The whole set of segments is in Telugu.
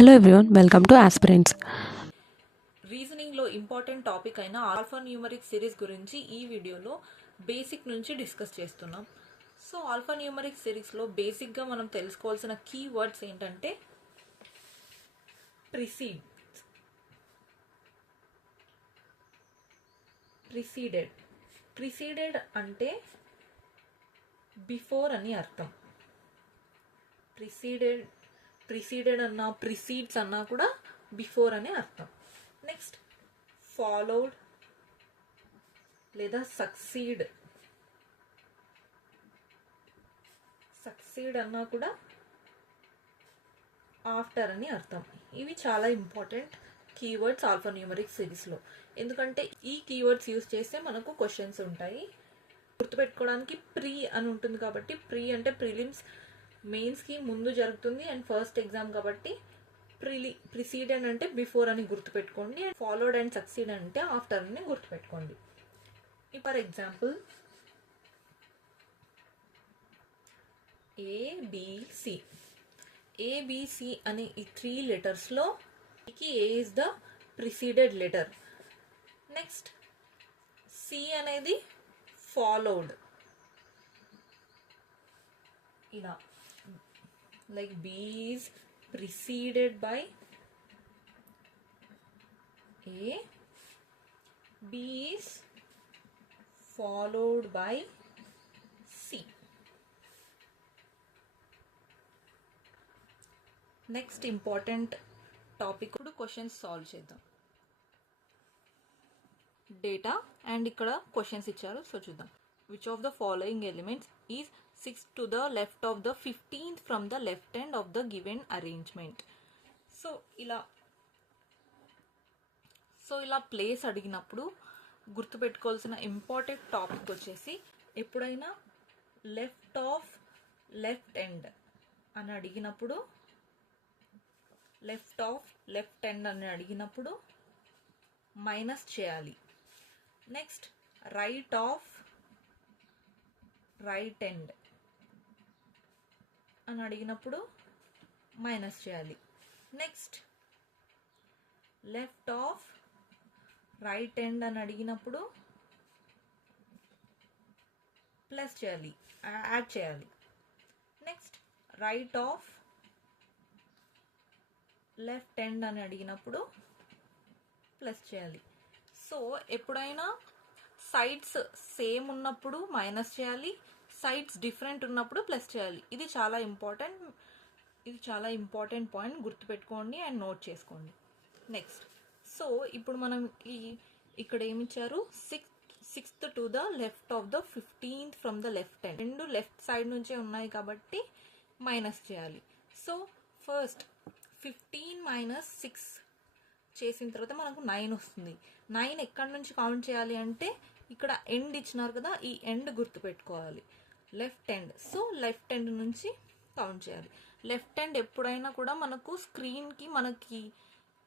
Hello everyone, welcome to aspirants. రీజనింగ్లో ఇంపార్టెంట్ టాపిక్ అయిన ఆల్ఫా న్యూమరిక్ సిరీస్ గురించి ఈ వీడియోలో బేసిక్ నుంచి డిస్కస్ చేస్తున్నాం. సో ఆల్ఫా న్యూమరిక్ సిరీస్లో బేసిక్గా మనం తెలుసుకోవాల్సిన కీ వర్డ్స్ ఏంటంటే ప్రిసీడెడ్ అంటే బిఫోర్ అని అర్థం. ప్రిసీడెడ్ అన్నా ప్రిసీడ్స్ అన్నా కూడా బిఫోర్ అనే అర్థం. నెక్స్ట్ ఫాలోడ్ లేదా సక్సీడ్ అన్నా కూడా ఆఫ్టర్ అని అర్థం. ఇవి చాలా ఇంపార్టెంట్ కీవర్డ్స్ ఆల్ఫా న్యూమరిక్ సిరీస్లో, ఎందుకంటే ఈ కీవర్డ్స్ యూజ్ చేస్తే మనకు క్వశ్చన్స్ ఉంటాయి. గుర్తుపెట్టుకోవడానికి ప్రీ అని ఉంటుంది కాబట్టి, ప్రీ అంటే ప్రిలిమ్స్ మెయిన్స్కి ముందు జరుగుతుంది అండ్ ఫస్ట్ ఎగ్జామ్ కాబట్టి ప్రిసీడెడ్ అంటే బిఫోర్ అని గుర్తుపెట్టుకోండి, అండ్ ఫాలోడ్ అండ్ సక్సీడ్ అంటే ఆఫ్టర్ అని గుర్తుపెట్టుకోండి. ఫర్ ఎగ్జాంపుల్ ఏబిసి అనే ఈ 3 లెటర్స్లో A is the preceded letter. Next C అనేది ఫాలోడ్, ఇలా like B is preceded by A, B is followed by C. Next important topic ఇప్పుడు క్వశ్చన్స్ సాల్వ్ చేద్దాం. డేటా అండ్ ఇక్కడ క్వశ్చన్స్ ఇచ్చారు, సో చూద్దాం. Which of the following elements is 6 to the left of the 15th from the left end of the given arrangement. So ఇలా ప్లేస్ అడిగినప్పుడు గుర్తుపెట్టుకోవాల్సిన ఇంపార్టెంట్ టాపిక్ వచ్చేసి, ఎప్పుడైనా లెఫ్ట్ ఎండ్ అని అడిగినప్పుడు మైనస్ చేయాలి. నెక్స్ట్ రైట్ ఎండ్ అని అడిగినప్పుడు మైనస్ చేయాలి. Next left of right end అని అడిగినప్పుడు ప్లస్ చేయాలి, యాడ్ చేయాలి. Next right of left end అని అడిగినప్పుడు ప్లస్ చేయాలి. సో ఎప్పుడైనా సైడ్స్ సేమ్ ఉన్నప్పుడు మైనస్ చేయాలి, సైడ్స్ డిఫరెంట్ ఉన్నప్పుడు ప్లస్ చేయాలి. ఇది చాలా ఇంపార్టెంట్ పాయింట్, గుర్తుపెట్టుకోండి అండ్ నోట్ చేసుకోండి. నెక్స్ట్ సో ఇప్పుడు మనం ఇక్కడ ఏమిచ్చారు, 6th to the left of the 15th from the left end. రెండు లెఫ్ట్ సైడ్ నుంచే ఉన్నాయి కాబట్టి మైనస్ చేయాలి. సో ఫస్ట్ 15 - 6 చేసిన తర్వాత మనకు 9 వస్తుంది. 9 ఎక్కడి నుంచి కౌంట్ చేయాలి అంటే, ఇక్కడ ఎండ్ ఇచ్చినారు కదా, ఈ ఎండ్ గుర్తుపెట్టుకోవాలి, left end. So left end నుంచి కౌంట్ చేయాలి. లెఫ్ట్ ఎండ్ ఎప్పుడైనా కూడా మనకు స్క్రీన్కి మనకి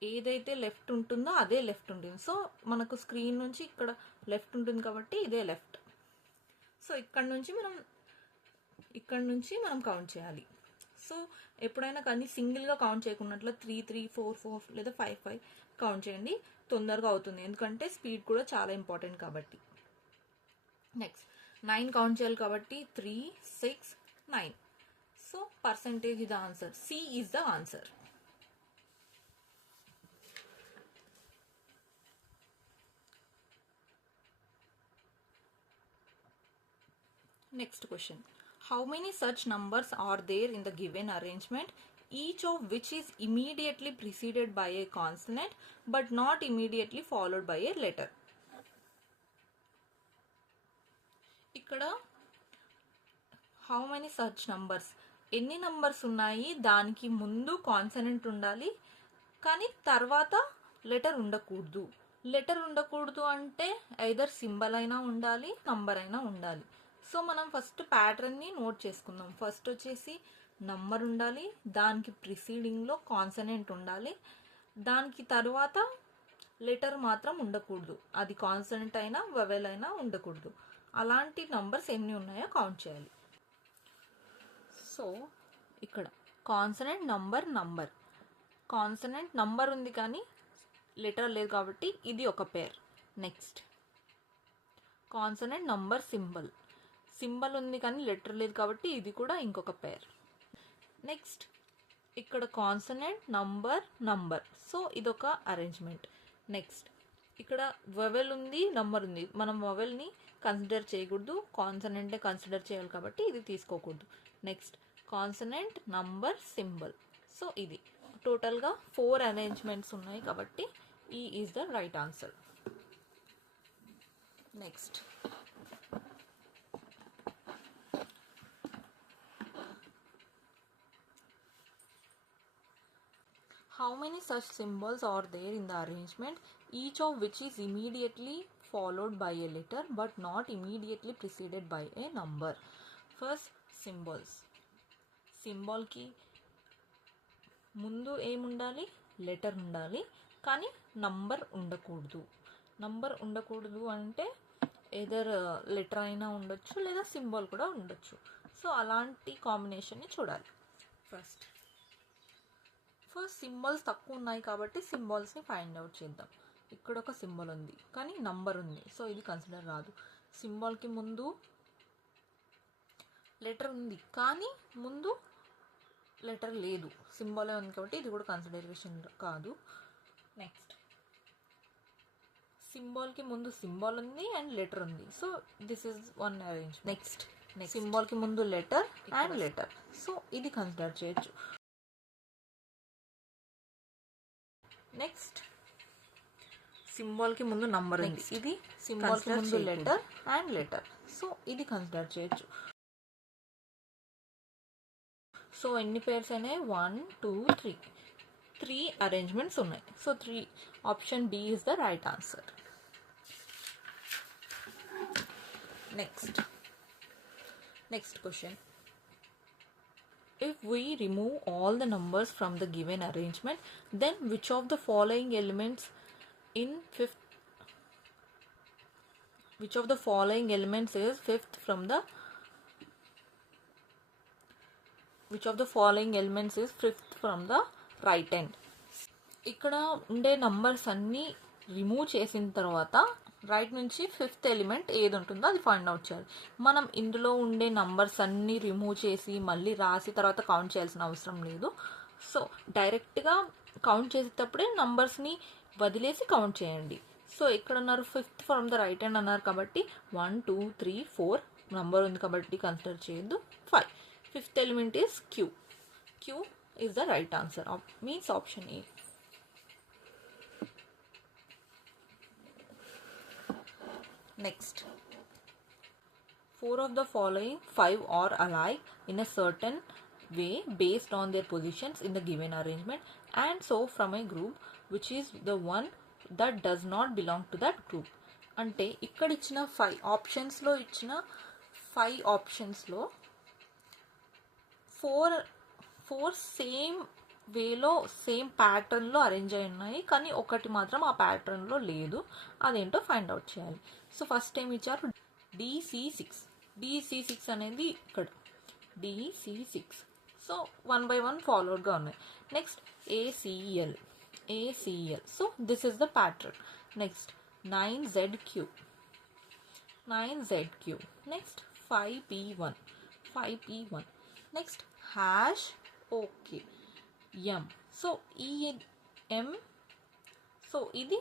ఏదైతే లెఫ్ట్ ఉంటుందో అదే లెఫ్ట్ ఉంటుంది. సో మనకు స్క్రీన్ నుంచి ఇక్కడ లెఫ్ట్ ఉంటుంది కాబట్టి ఇదే లెఫ్ట్. సో ఇక్కడ నుంచి మనం కౌంట్ చేయాలి. సో ఎప్పుడైనా కానీ సింగిల్గా కౌంట్ చేయకున్నట్లు 3 3 4 4 లేదా 5 5 కౌంట్ చేయండి, తొందరగా అవుతుంది, ఎందుకంటే స్పీడ్ కూడా చాలా ఇంపార్టెంట్ కాబట్టి. నెక్స్ట్ 9 కౌంట్ చేయాలి కాబట్టి 3 6 9. సో పర్సెంటేజ్ ఇది answer, C is the answer. Next question. How many such numbers are there in the given arrangement, each of which is immediately preceded by a consonant but not immediately followed by a letter? ఇక్కడ how many such numbers, ఎన్ని నంబర్స్ ఉన్నాయి, దానికి ముందు కాన్సనెంట్ ఉండాలి కానీ తర్వాత లెటర్ ఉండకూడదు అంటే ఐదర్ సింబల్ అయినా ఉండాలి, నంబర్ అయినా ఉండాలి. సో మనం ఫస్ట్ ప్యాటర్న్ని నోట్ చేసుకుందాం. ఫస్ట్ వచ్చేసి నంబర్ ఉండాలి, దానికి ప్రిసీడింగ్లో కాన్సనెంట్ ఉండాలి, దానికి తర్వాత లెటర్ మాత్రం ఉండకూడదు, అది కాన్సనెంట్ అయినా వవెల్ అయినా ఉండకూడదు. అలాంటి నంబర్స్ ఎన్ని ఉన్నాయో కౌంట్ చేయాలి. సో ఇక్కడ కాన్సనెంట్ నంబర్ కాన్సనెంట్ నంబర్ ఉంది కానీ లెటర్ లేదు కాబట్టి ఇది ఒక pair. Next consonant number symbol, symbol ఉంది కానీ లెటర్ లేదు కాబట్టి ఇది కూడా ఇంకొక పేర్. నెక్స్ట్ ఇక్కడ కాన్సనెంట్ నంబర్ నంబర్, సో ఇదొక అరేంజ్మెంట్. నెక్స్ట్ ఇక్కడ వవెల్ ఉంది, నంబర్ ఉంది, మనం వవెల్ని కన్సిడర్ చేయకూడదు, కాన్సనెంటే కన్సిడర్ చేయాలి కాబట్టి ఇది తీసుకోకూడదు. Next consonant number symbol, so ఇది టోటల్గా 4 అరేంజ్మెంట్స్ ఉన్నాయి కాబట్టి ఈ is the right answer. Next how many such symbols are there in the arrangement, each of which is immediately followed by a letter but not immediately preceded by a number? First, symbols. Symbol కి ముందు ఏముండాలి, లెటర్ ఉండాలి కానీ నంబర్ ఉండకూడదు. నంబర్ ఉండకూడదు అంటే ఏదర్ లెటర్ అయినా ఉండొచ్చు లేదా సింబాల్ కూడా ఉండొచ్చు. సో అలాంటి కాంబినేషన్ని చూడాలి. ఫస్ట్ సింబల్స్ తక్కువ ఉన్నాయి కాబట్టి సింబల్స్ని ఫైండ్ అవుట్ చేద్దాం. ఇక్కడ ఒక సింబల్ ఉంది కానీ నంబర్ ఉంది, సో ఇది కన్సిడర్ రాదు. సింబల్కి ముందు లెటర్ ఉంది కానీ ముందు లెటర్ లేదు, సింబలే ఉంది కాబట్టి ఇది కూడా కన్సిడరేషన్ కాదు. నెక్స్ట్ సింబాల్కి ముందు సింబాల్ ఉంది అండ్ లెటర్ ఉంది, so this is one arrange. Next సింబాల్కి ముందు లెటర్ అండ్ లెటర్, సో ఇది కన్సిడర్ చేయొచ్చు. నెక్స్ట్ సింబాల్కి ముందు నంబర్ ఉంది, ఇది సింబాల్కి ముందు లెటర్ అండ్ లెటర్, సో ఇది కన్సిడర్ చేయొచ్చు. సో ఎన్ని పేర్స్ అయినాయి, 1 2 3 అరేంజ్మెంట్స్ ఉన్నాయి. So option B is the right answer. Next question, if we remove all the numbers from the given arrangement, then which of the following elements is fifth from the right end? ఇక్కడ ఉండే నంబర్స్ అన్నీ రిమూవ్ చేసిన తర్వాత రైట్ నుంచి 5th ఎలిమెంట్ ఏది ఉంటుందో అది ఫైండ్ అవుట్ చేయాలి. మనం ఇందులో ఉండే నంబర్స్ అన్నీ రిమూవ్ చేసి మళ్ళీ రాసి తర్వాత కౌంట్ చేయాల్సిన అవసరం లేదు. సో డైరెక్ట్గా కౌంట్ చేసేటప్పుడే నంబర్స్ని వదిలేసి కౌంట్ చేయండి. సో ఇక్కడ ఉన్నారు 5th from the right hand అన్నారు కాబట్టి 1 2 3 4 నంబర్ ఉంది కాబట్టి కన్సిడర్ చేయొద్దు. 5th element is Q. Q is the right answer, means option A. Next, 4 of the following 5 are alike in a certain way based on their positions in the given arrangement, and so from a group which is the one that does not belong to that group. అంటే ఇక్కడ ఇచ్చిన 5 ఆప్షన్స్లో 4 సేమ్ వేలో సేమ్ ప్యాటర్న్లో అరేంజ్ అయి ఉన్నాయి కానీ ఒకటి మాత్రం ఆ ప్యాటర్న్లో లేదు, అదేంటో ఫైండ్ అవుట్ చేయాలి. సో ఫస్ట్ టైం ఇచ్చారు DC6 అనేది ఇక్కడ DC6, సో 1 by 1 ఫాలోడ్గా ఉన్నాయి. Next ACL, so this is the pattern. Next 9ZQ, next 5P1, next hash okay M, so EM, so ఇది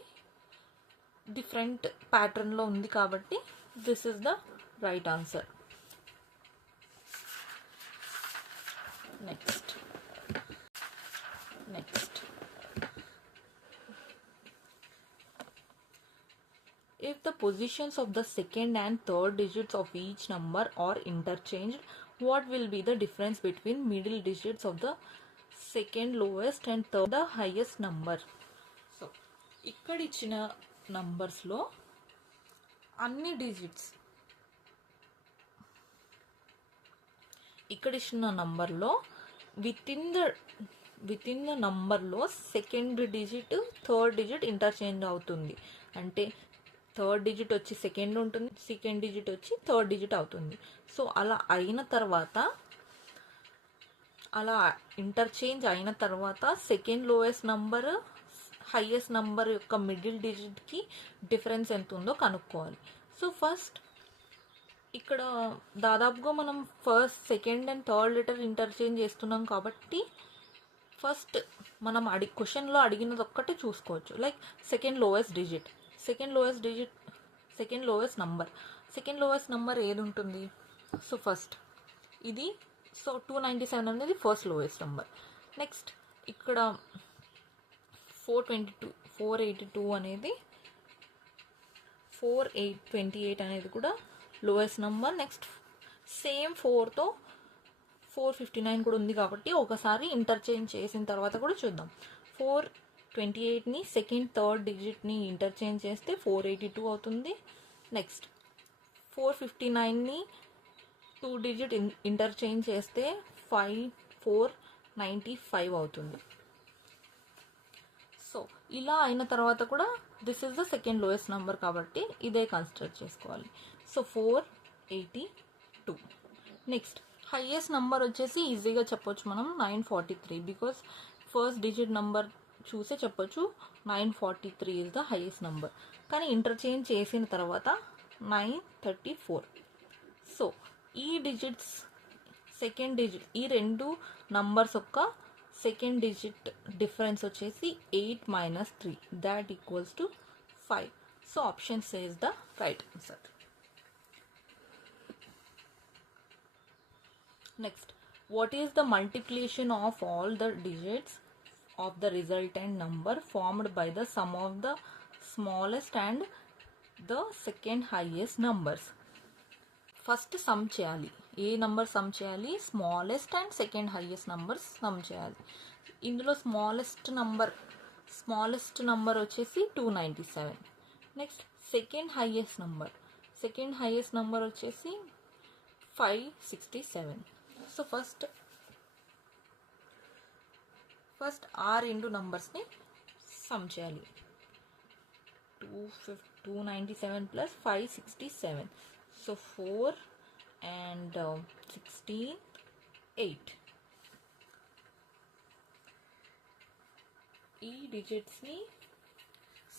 డిఫరెంట్ ప్యాటర్న్లో ఉంది కాబట్టి this is the right answer. Next if the positions of the second and third digits of each number are interchanged, what will be the difference between middle digits of the second lowest and third the highest number? So ఇక్కడ ఇచ్చిన నంబర్స్లో అన్ని డిజిట్స్, ఇక్కడ ఇచ్చిన నంబర్లో విత్ ఇన్ ద నంబర్లో second digit third digit interchange అవుతుంది. అంటే థర్డ్ డిజిట్ వచ్చి సెకండ్ ఉంటుంది, సెకండ్ డిజిట్ వచ్చి థర్డ్ డిజిట్ అవుతుంది. సో అలా అయిన తర్వాత అలా ఇంటర్చేంజ్ అయిన తర్వాత second lowest number highest number యొక్క మిడిల్ డిజిట్కి డిఫరెన్స్ ఎంత ఉందో కనుక్కోవాలి. సో ఫస్ట్ ఇక్కడ దాదాపుగా మనం first second and third letter interchange చేస్తున్నాం కాబట్టి ఫస్ట్ మనం క్వశ్చన్లో అడిగినది ఒక్కటే చూసుకోవచ్చు. Like second lowest digit, second lowest number ఏది ఉంటుంది? సో ఫస్ట్ ఇది, సో 297 అనేది ఫస్ట్ లోయెస్ట్ నంబర్. నెక్స్ట్ ఇక్కడ 482 అనేది 428 అనేది కూడా లోయెస్ట్ నంబర్. నెక్స్ట్ సేమ్ 4తో 459 కూడా ఉంది కాబట్టి ఒకసారి ఇంటర్చేంజ్ చేసిన తర్వాత కూడా చూద్దాం. 428ని సెకండ్ థర్డ్ డిజిట్ని ఇంటర్చేంజ్ చేస్తే 482 అవుతుంది. నెక్స్ట్ 459ని 2 డిజిట్ ఇంటర్చేంజ్ చేస్తే 495 అవుతుంది. సో ఇలా అయిన తర్వాత కూడా this is the second lowest number కాబట్టి ఇదే కన్సిడర్ చేసుకోవాలి. సో 482. నెక్స్ట్ హైయెస్ట్ నెంబర్ వచ్చేసి ఈజీగా చెప్పొచ్చు మనం 943, బికాస్ ఫస్ట్ డిజిట్ నెంబర్ చూసే చెప్పొచ్చు 943 ఇస్ ద హైయెస్ట్ నెంబర్. కానీ ఇంటర్చేంజ్ చేసిన తర్వాత 934. సో ఈ డిజిట్స్ సెకండ్ డిజిట్, ఈ రెండు నంబర్స్ యొక్క సెకండ్ డిజిట్ డిఫరెన్స్ వచ్చేసి 8 - 3, that equals to 5. So option C is the right answer. Next, what is the multiplication of all the digits of the resultant number formed by the sum of the smallest and the second highest numbers? First some చేయాలి. ఏ నంబర్ సమ్ చేయాలి? Smallest and second highest numbers some చేయాలి. ఇందులో స్మాలెస్ట్ నంబర్ వచ్చేసి 297. నెక్స్ట్ సెకండ్ హైయెస్ట్ నంబర్ వచ్చేసి 567. సో ఫస్ట్ ఆ రెండు నంబర్స్ని సమ్ చేయాలి. 297 ప్లస్ 567. So 4 and 16, 8. ఈ డిజిట్స్ని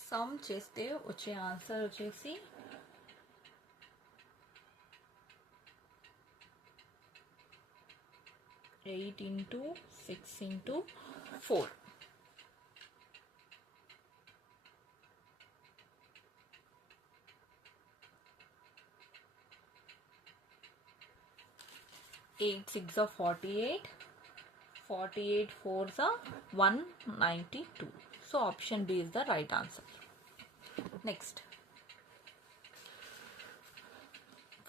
సమ్ చేస్తే వచ్చే ఆన్సర్ వచ్చేసి 8 into 6 into 4. Eight 6 are 48. 48 4s are 192. So option B is the right answer. Next,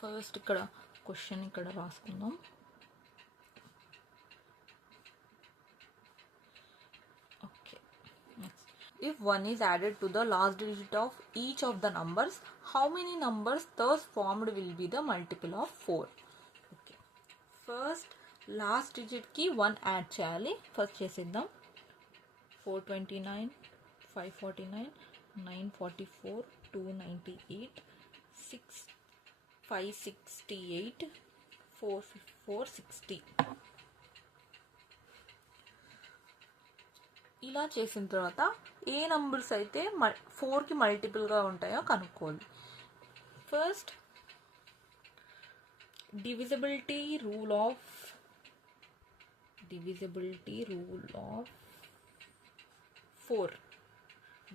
first ఇక్కడ క్వశ్చన్ ఇక్కడ రాసుకుందాం. Okay. Next, if 1 is added to the last digit of each of the numbers, how many numbers thus formed will be the multiple of 4? First last డిజిట్కి 1 యాడ్ చేయాలి. ఫస్ట్ చేసేద్దాం. 429, 549, 944, 298, 568, 460. ఇలా చేసిన తర్వాత ఏ నంబర్స్ అయితే 4కి మల్టిపుల్గా ఉంటాయో కనుక్కోవాలి. First divisibility rule of 4.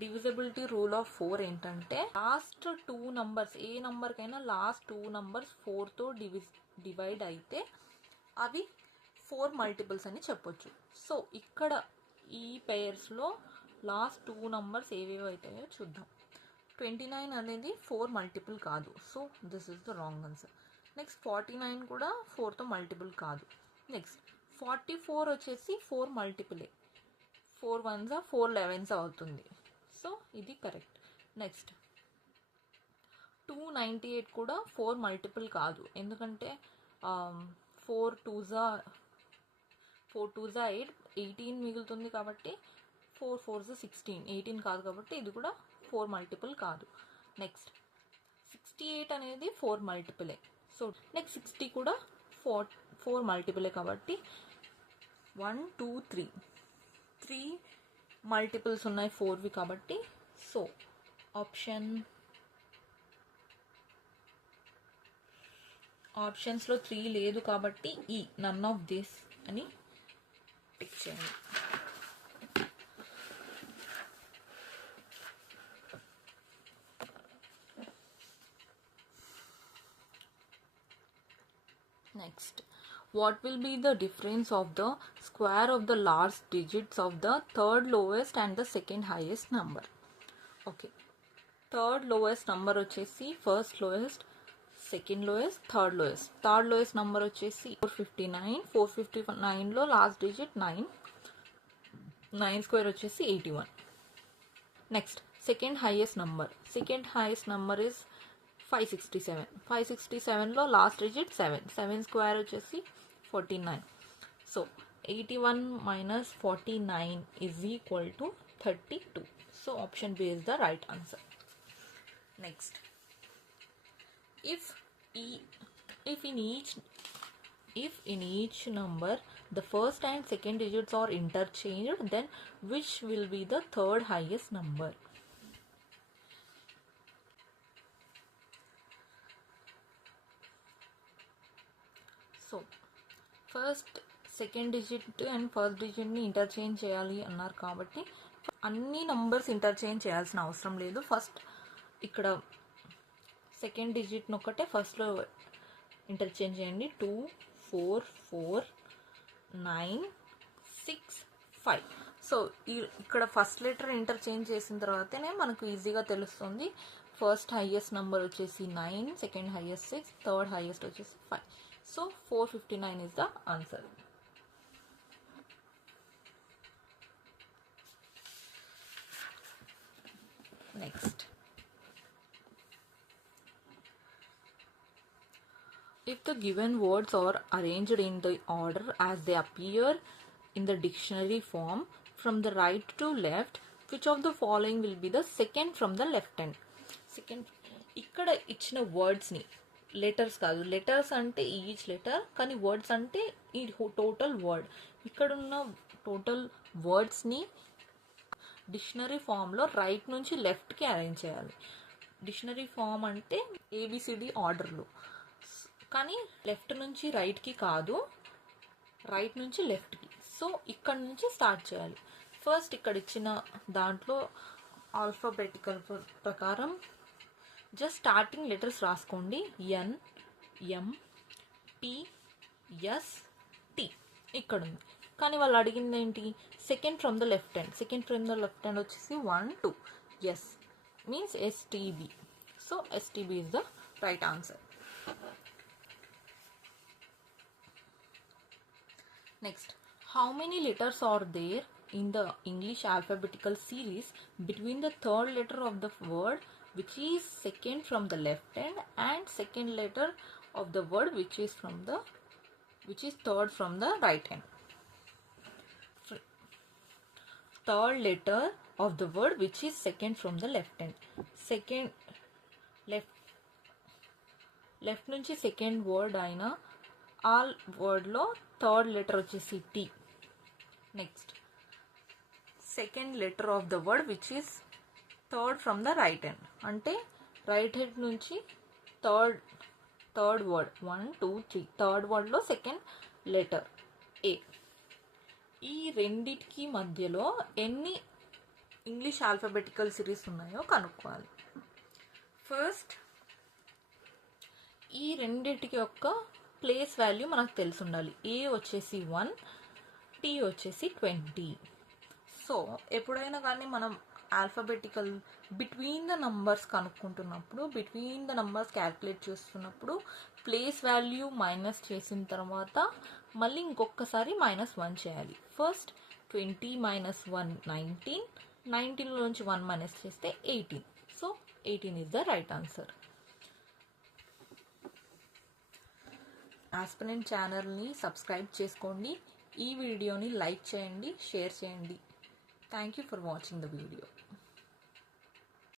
divisibility rule of 4 ఏంటంటే లాస్ట్ 2 నంబర్స్, ఏ నంబర్కైనా లాస్ట్ 2 నంబర్స్ 4తో డివైడ్ అయితే అవి 4 మల్టిపుల్స్ అని చెప్పొచ్చు. సో ఇక్కడ ఈ పెయిర్స్లో లాస్ట్ 2 నంబర్స్ ఏవేవి అవుతాయో చూద్దాం. 29 అనేది 4 మల్టిపుల్ కాదు. So this is the wrong answer. Next 49 కూడా 4తో మల్టిపుల్ కాదు. నెక్స్ట్ 44 వచ్చేసి 4 మల్టిపులే. 4 1s 4 11s అవుతుంది. సో ఇది కరెక్ట్. నెక్స్ట్ 298 కూడా 4 మల్టిపుల్ కాదు, ఎందుకంటే 4 2s 8, 18 మిగులుతుంది కాబట్టి 4 4s 16, 18 కాదు కాబట్టి ఇది కూడా 4 మల్టిపుల్ కాదు. నెక్స్ట్ 68 అనేది 4 మల్టిపులే. సో నెక్స్ట్ 60 కూడా 4 మల్టిపులే కాబట్టి 1 2 3 3 మల్టిపుల్స్ ఉన్నాయి 4వి కాబట్టి సో ఆప్షన్స్లో 3 లేదు కాబట్టి ఈ నన్ ఆఫ్ దిస్ అని పిక్ చేయండి. Next, what will be the difference of the square of the last digits of the third lowest and the second highest number? Okay, third lowest number వచ్చేసి first lowest, second lowest, third lowest number వచ్చేసి 459 లో లాస్ట్ డిజిట్ 9 స్క్వేర్ వచ్చేసి 81. Next second highest number is 567 లో లాస్ట్ డిజిట్ 7 స్క్వేర్ వచ్చేసి 49. So 81 minus 49 is equal to 32. So option B is the right answer. Next, if in each number the first and second digits are interchanged, then which will be the third highest number? So first second digit and first డిజిట్ని ఇంటర్చేంజ్ చేయాలి అన్నారు కాబట్టి అన్ని నంబర్స్ ఇంటర్చేంజ్ చేయాల్సిన అవసరం లేదు. ఫస్ట్ ఇక్కడ సెకండ్ డిజిట్ని ఒకటే ఫస్ట్లో ఇంటర్చేంజ్ చేయండి. 2 4 4 9 6 5. సో ఇక్కడ ఫస్ట్ లెటర్ ఇంటర్చేంజ్ చేసిన తర్వాతనే మనకు ఈజీగా తెలుస్తుంది. ఫస్ట్ హైయెస్ట్ నెంబర్ వచ్చేసి 9, సెకండ్ హైయెస్ట్ 6, థర్డ్ హైయెస్ట్ వచ్చేసి 5. So 459 is the answer. Next, if the given words are arranged in the order as they appear in the dictionary form from the right to left, which of the following will be the second from the left hand? Second, ఇక్కడ ఇచ్చిన వర్డ్స్ని లెటర్స్ కాదు, లెటర్స్ అంటే ఈచ్ లెటర్, కానీ వర్డ్స్ అంటే ఈ టోటల్ వర్డ్. ఇక్కడున్న టోటల్ వర్డ్స్ని డిక్షనరీ ఫామ్లో రైట్ నుంచి లెఫ్ట్కి అరేంజ్ చేయాలి. డిక్షనరీ ఫామ్ అంటే ఏబిసిడి ఆర్డర్లో, కానీ లెఫ్ట్ నుంచి రైట్కి కాదు, రైట్ నుంచి లెఫ్ట్కి. సో ఇక్కడ నుంచి స్టార్ట్ చేయాలి. ఫస్ట్ ఇక్కడ ఇచ్చిన దాంట్లో ఆల్ఫాబెటికల్ ప్రకారం జస్ట్ స్టార్టింగ్ లెటర్స్ రాసుకోండి. N, M, P, S, T ఇక్కడ ఉంది. కానీ వాళ్ళు అడిగింది ఏంటి? Second from the left hand. Second from the left hand వచ్చేసి 1 2. S means STB. So STB is the right answer. Next, how many letters are there in the English alphabetical series between the third letter of the word which is second from the left hand and second letter of the word which is third from the right hand? Third letter of the word which is second from the left hand. Second left నుంచి సెకండ్ వర్డ్ అయిన ఆల్ వర్డ్లో థర్డ్ లెటర్ వచ్చేసి T. Next, second letter of the word which is third from the right hand, అంటే రైట్ హ్యాండ్ నుంచి థర్డ్ వర్డ్ 1 2 3 థర్డ్ వర్డ్లో సెకండ్ లెటర్ ఏ. ఈ రెండిటికి మధ్యలో ఎన్ని ఇంగ్లీష్ ఆల్ఫాబెటికల్ సిరీస్ ఉన్నాయో కనుక్కోవాలి. ఫస్ట్ ఈ రెండిటికి యొక్క ప్లేస్ వాల్యూ మనకు తెలిసి ఉండాలి. ఏ వచ్చేసి 1, టీ వచ్చేసి 20. సో ఎప్పుడైనా కానీ మనం ఆల్ఫాబెటికల్ బిట్వీన్ ద నంబర్స్ కనుక్కుంటున్నప్పుడు, బిట్వీన్ ద నంబర్స్ క్యాల్కులేట్ చేస్తున్నప్పుడు ప్లేస్ వాల్యూ మైనస్ చేసిన తర్వాత మళ్ళీ ఇంకొకసారి -1 చేయాలి. ఫస్ట్ 20 - 1 19, 19 నుంచి 1 మైనస్ చేస్తే 18. So 18 is the right answer. Aspirant ఛానల్ని సబ్స్క్రైబ్ చేసుకోండి. ఈ వీడియోని లైక్ చేయండి, షేర్ చేయండి. Thank you for watching the video.